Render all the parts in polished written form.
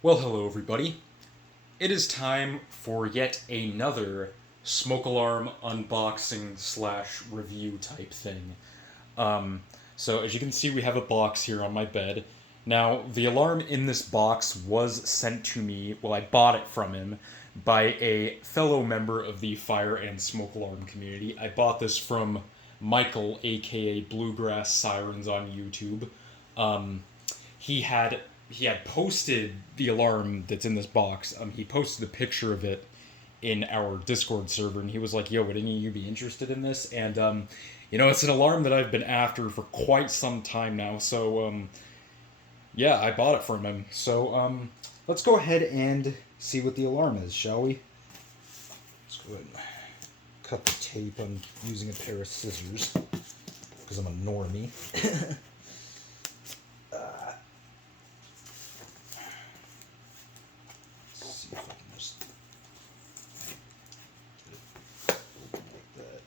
Well, hello everybody. It is time for yet another smoke alarm unboxing slash review type thing. Um, so as you can see, we have a box here on my bed. Now, the alarm in this box was sent to me, well, I bought it from him, by a fellow member of the fire and smoke alarm community. I bought this from Michael, aka Bluegrass Sirens on YouTube. Um, he had he had posted the alarm that's in this box. He posted a picture of it in our Discord server, and he was like, "Yo, would any of you be interested in this?" And it's an alarm that I've been after for quite some time now. So yeah, I bought it from him. So let's go ahead and see what the alarm is, shall we? Let's go ahead and cut the tape. I'm using a pair of scissors because I'm a normie. See if I can just like that.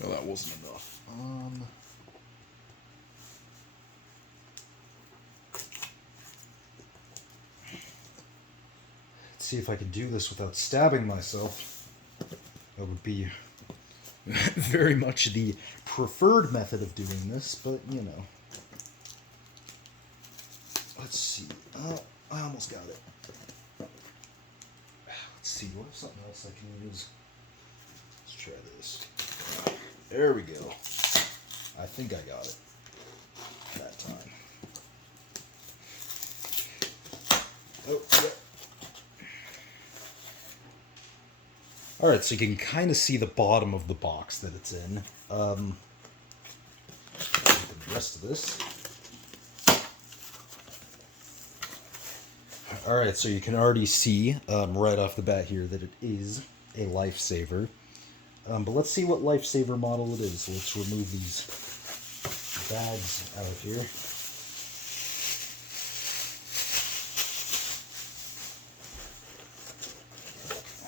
No, that wasn't enough. Let's see if I can do this without stabbing myself. That would be very much the preferred method of doing this, but you know. Let's see. I almost got it. Let's see. What if something else I can use? Let's try this. There we go. I think I got it that time. Oh, yep. Alright, so you can kind of see the bottom of the box that it's in. The rest of this. Alright, so you can already see right off the bat here that it is a Lifesaver. But let's see what Lifesaver model it is. So let's remove these bags out of here.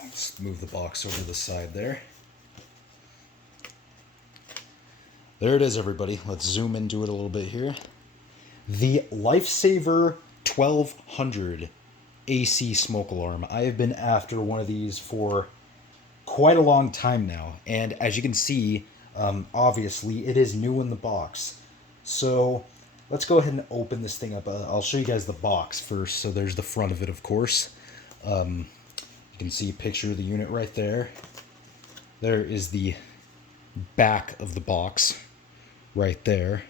Let's move the box over to the side there. There it is, everybody. Let's zoom into it a little bit here. The Lifesaver 1200 AC smoke alarm. I have been after one of these for quite a long time now, and as you can see, obviously it is new in the box. So let's go ahead and open this thing up. I'll show you guys the box first. So there's the front of it, of course. You can see a picture of the unit right there. There is the back of the box right there.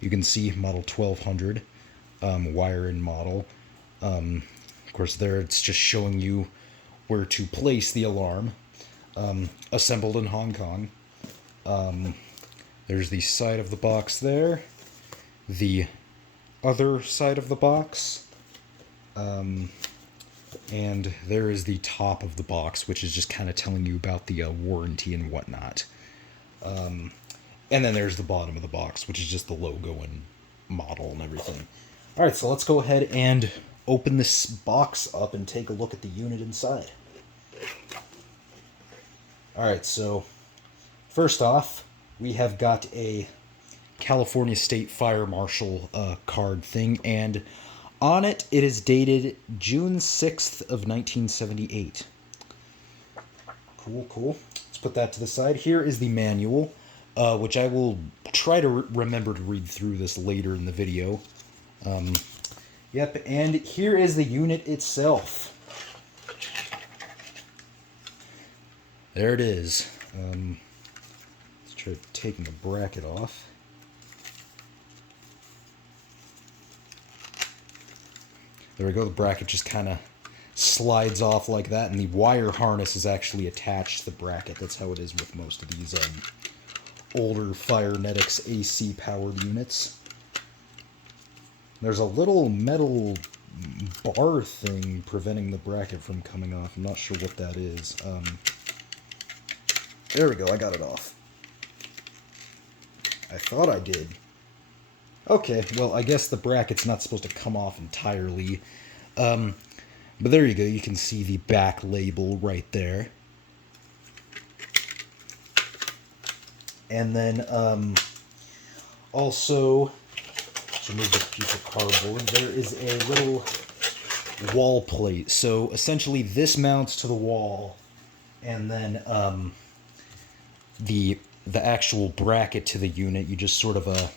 You can see model 1200, wire-in model. Of course, there it's just showing you where to place the alarm. Assembled in Hong Kong. There's the side of the box there. The other side of the box. And there is the top of the box, which is just kind of telling you about the warranty and whatnot. And then there's the bottom of the box, which is just the logo and model and everything. Alright, so let's go ahead and open this box up and take a look at the unit inside. Alright, so first off, we have got a California State Fire Marshal card thing, and on it, it is dated June 6th of 1978. Cool, cool. Let's put that to the side. Here is the manual, which I will try to remember to read through this later in the video. Yep, and here is the unit itself. There it is. Let's try taking the bracket off. There we go, the bracket just kind of slides off like that, and the wire harness is actually attached to the bracket. That's how it is with most of these older Fyrnetics AC powered units. There's a little metal bar thing preventing the bracket from coming off. I'm not sure what that is. There we go, I got it off. I thought I did. Okay, well, I guess the bracket's not supposed to come off entirely. But there you go, you can see the back label right there. And then also, to remove the piece of cardboard, there is a little wall plate. So essentially this mounts to the wall, and then the actual bracket to the unit, you just sort of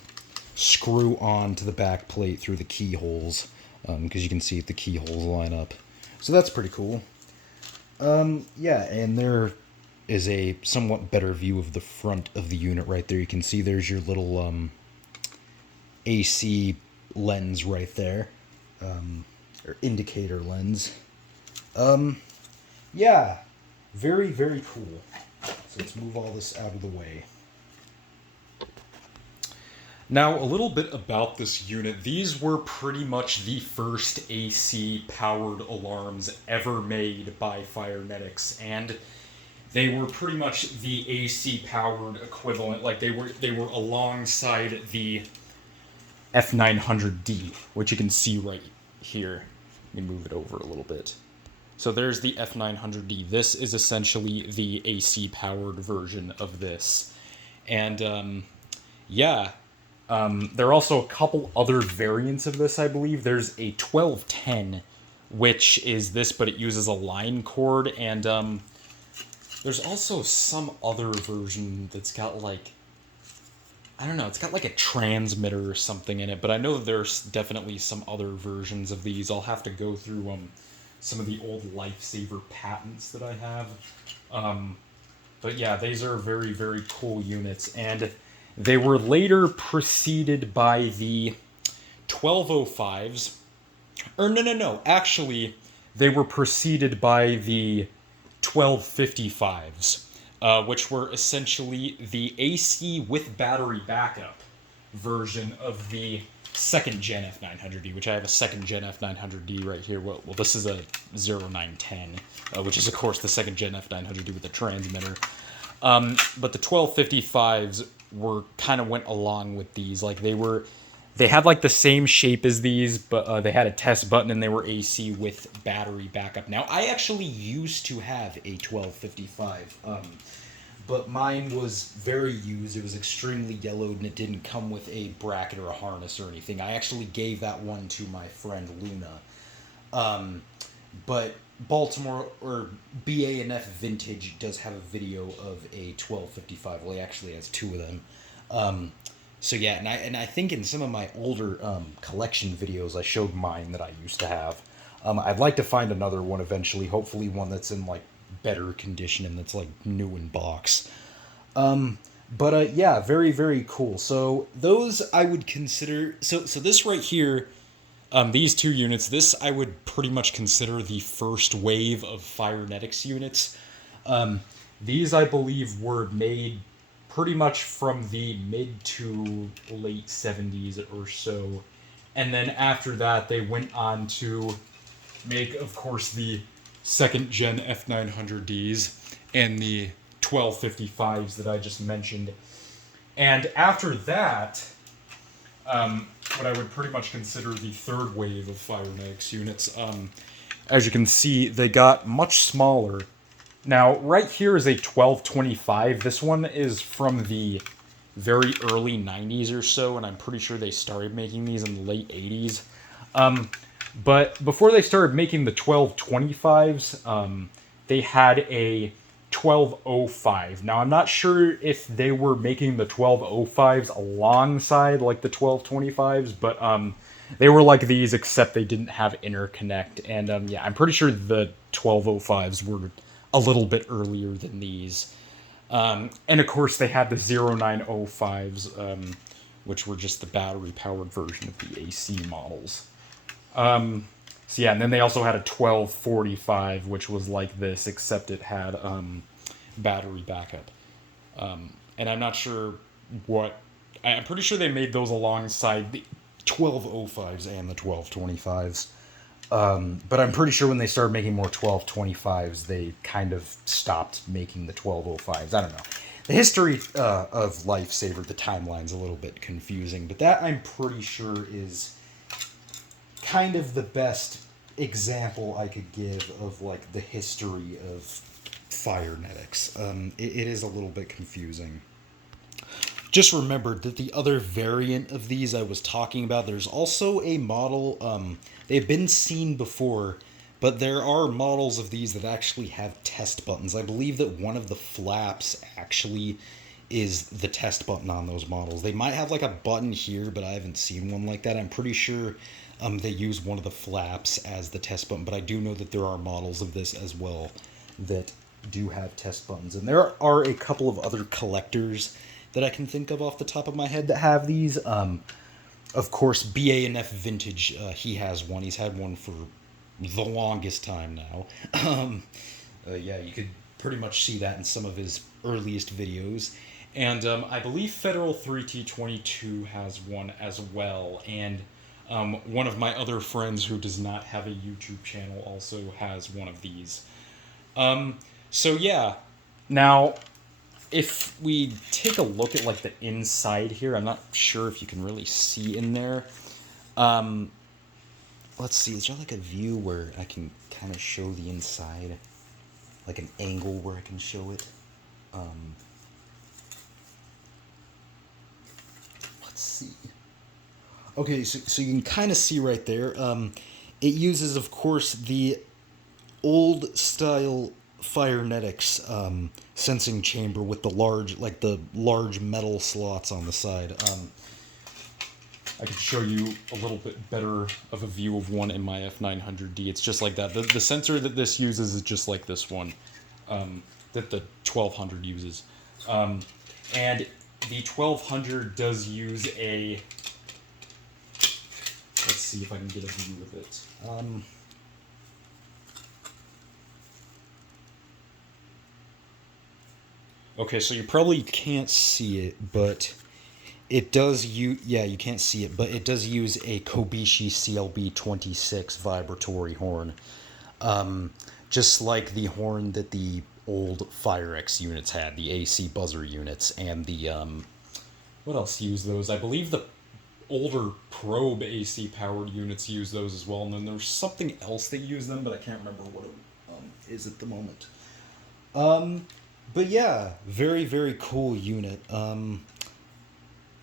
screw on to the back plate through the keyholes, because you can see if the keyholes line up. So that's pretty cool. Yeah, and there is a somewhat better view of the front of the unit right there. You can see there's your little AC lens right there, or indicator lens. Yeah, very, very cool. So let's move all this out of the way. Now, a little bit about this unit. These were pretty much the first AC-powered alarms ever made by Fyrnetics, and they were pretty much the AC-powered equivalent. Like, they were alongside the F900D, which you can see right here. Let me move it over a little bit. So there's the F900D. This is essentially the AC-powered version of this. And, yeah... there are also a couple other variants of this, I believe. There's a 1210, which is this, but it uses a line cord, and there's also some other version that's got, like, I don't know, it's got like a transmitter or something in it, but I know that there's definitely some other versions of these. I'll have to go through some of the old Lifesaver patents that I have. But yeah, these are very, very cool units, and they were later preceded by the 1205s. Or no. Actually, they were preceded by the 1255s, which were essentially the AC with battery backup version of the second gen F900D, which I have a second gen F900D right here. Well, this is a 0910, which is, of course, the second gen F900D with the transmitter. But the 1255s were kind of went along with these. Like, they had like the same shape as these, but they had a test button and they were AC with battery backup. Now, I actually used to have a 1255, but mine was very used. It was extremely yellowed and it didn't come with a bracket or a harness or anything. I actually gave that one to my friend Luna. But Baltimore, or BA&F Vintage, does have a video of a 1255. Well, he actually has two of them. So yeah, and I think in some of my older collection videos, I showed mine that I used to have. I'd like to find another one eventually, hopefully one that's in like better condition and that's like new in box. But yeah, very, very cool. So those I would consider, so this right here, these two units, this I would pretty much consider the first wave of Fyrnetics units. These, I believe, were made pretty much from the mid to late 70s or so. And then after that, they went on to make, of course, the second gen F900Ds and the 1255s that I just mentioned. And after that, what I would pretty much consider the third wave of Fyrnetics units. As you can see, they got much smaller. Now, right here is a 1225. This one is from the very early 90s or so, and I'm pretty sure they started making these in the late 80s. But before they started making the 1225s, they had a 1205. Now, I'm not sure if they were making the 1205s alongside like the 1225s, but they were like these, except they didn't have interconnect. And yeah, I'm pretty sure the 1205s were a little bit earlier than these. And of course, they had the 0905s, which were just the battery-powered version of the AC models. So yeah, and then they also had a 1245, which was like this, except it had battery backup. And I'm not sure what... I'm pretty sure they made those alongside the 1205s and the 1225s. But I'm pretty sure when they started making more 1225s, they kind of stopped making the 1205s. I don't know. The history of Lifesaver, the timeline's a little bit confusing, but that I'm pretty sure is kind of the best example I could give of like the history of Fyrnetics. It is a little bit confusing. just remembered that the other variant of these I was talking about, there's also a model, they've been seen before, but there are models of these that actually have test buttons. I believe that one of the flaps actually is the test button on those models. They might have like a button here, but I haven't seen one like that. I'm pretty sure they use one of the flaps as the test button, but I do know that there are models of this as well that do have test buttons. And there are a couple of other collectors that I can think of off the top of my head that have these. Of course, BANF Vintage, he has one. He's had one for the longest time now. Yeah, you could pretty much see that in some of his earliest videos. And I believe Federal 3T22 has one as well. And one of my other friends who does not have a YouTube channel also has one of these. So yeah, now if we take a look at like the inside here, I'm not sure if you can really see in there. Let's see, is there like a view where I can kind of show the inside? Like an angle where I can show it? Let's see. Okay, so you can kind of see right there. It uses, of course, the old style Fyrnetics sensing chamber with the large metal slots on the side. I could show you a little bit better of a view of one in my F900D. It's just like that. The sensor that this uses is just like this one that the 1200 uses. And the 1200 does use a... Let's see if I can get a view of it. Okay, so you probably can't see it, but it does use... Yeah, you can't see it, but it does use a Kobishi CLB-26 vibratory horn. Just like the horn that the old Fyrx units had, the AC buzzer units, and the... what else used those? I believe the older probe AC powered units use those as well, and then there's something else that used them, but I can't remember what it is at the moment. But yeah, very, very cool unit.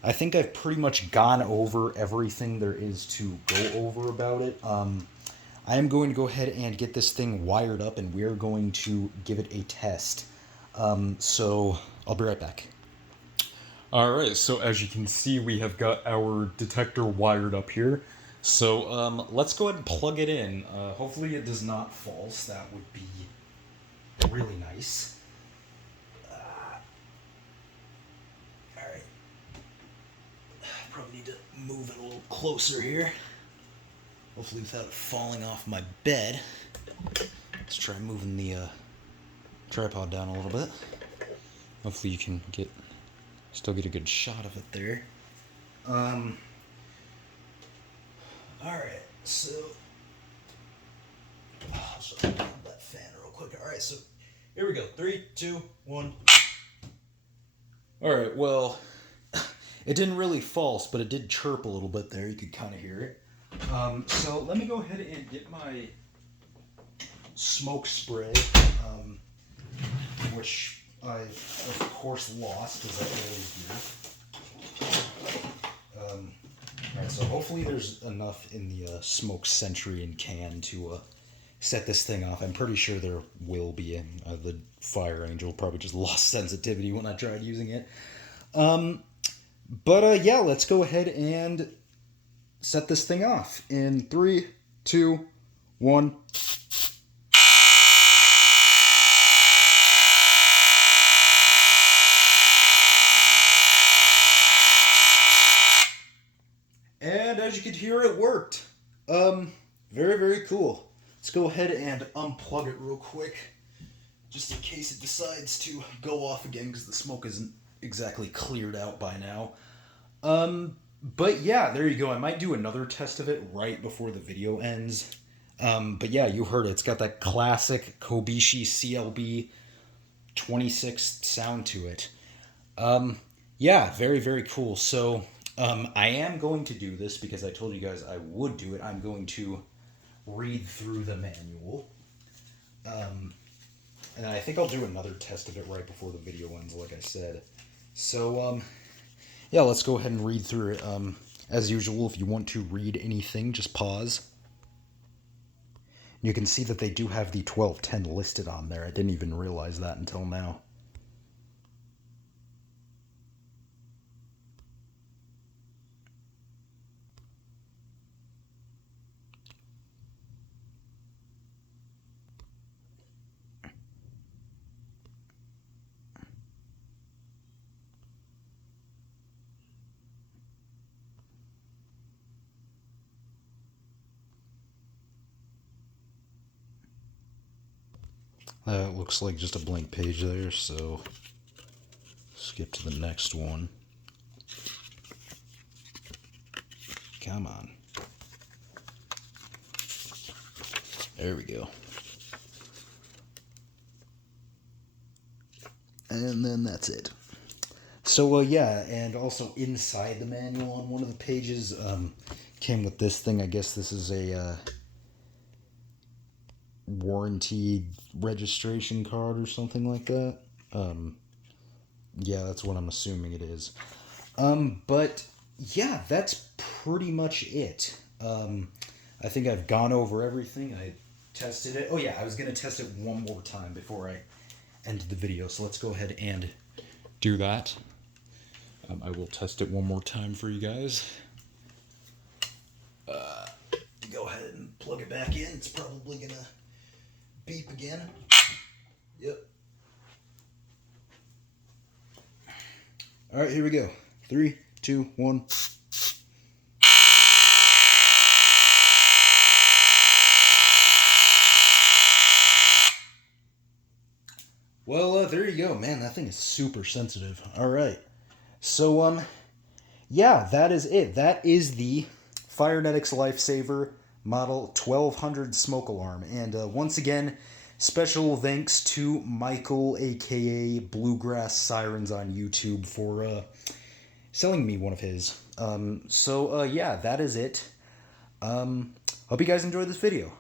I think I've pretty much gone over everything there is to go over about it. I am going to go ahead and get this thing wired up, and we're going to give it a test. So I'll be right back. Alright, so as you can see, we have got our detector wired up here. So let's go ahead and plug it in. Hopefully it does not false. That would be really nice. Alright. Probably need to move it a little closer here. Hopefully without it falling off my bed. Let's try moving the tripod down a little bit. Hopefully you can still get a good shot of it there. Alright, so I'll shut that fan real quick. Alright, so here we go. 3, 2, 1. Alright, well, it didn't really false, but it did chirp a little bit there. You could kind of hear it. So let me go ahead and get my smoke spray, which I, of course, lost, as I always do. Alright, so hopefully there's enough in the smoke sentry and can to set this thing off. I'm pretty sure there will be. The Fire Angel probably just lost sensitivity when I tried using it. But yeah, let's go ahead and set this thing off in 3, 2, 1. And as you could hear, it worked. Very, very cool. Let's go ahead and unplug it real quick, just in case it decides to go off again, because the smoke isn't exactly cleared out by now. But yeah, there you go. I might do another test of it right before the video ends. But yeah, you heard it. It's got that classic Kobishi CLB 26 sound to it. Yeah, very, very cool. So, I am going to do this because I told you guys I would do it. I'm going to read through the manual. And I think I'll do another test of it right before the video ends, like I said. So, yeah, let's go ahead and read through it. As usual, if you want to read anything, just pause. You can see that they do have the 1210 listed on there. I didn't even realize that until now. That looks like just a blank page there, so skip to the next one. Come on. There we go. And then that's it. So, yeah, and also inside the manual on one of the pages came with this thing. I guess this is a warranty registration card or something like that. Yeah, that's what I'm assuming it is. But yeah, that's pretty much it. I think I've gone over everything. I tested it. Oh yeah, I was going to test it one more time before I ended the video. So let's go ahead and do that. I will test it one more time for you guys. Go ahead and plug it back in. It's probably going to beep again. Yep. All right, here we go. 3, 2, 1. Well, there you go, man. That thing is super sensitive. All right. So, yeah, that is it. That is the Fyrnetics Lifesaver Model 1200 smoke alarm. And once again, special thanks to Michael, aka Bluegrass Sirens on YouTube, for selling me one of his. So, yeah, that is it. Hope you guys enjoyed this video.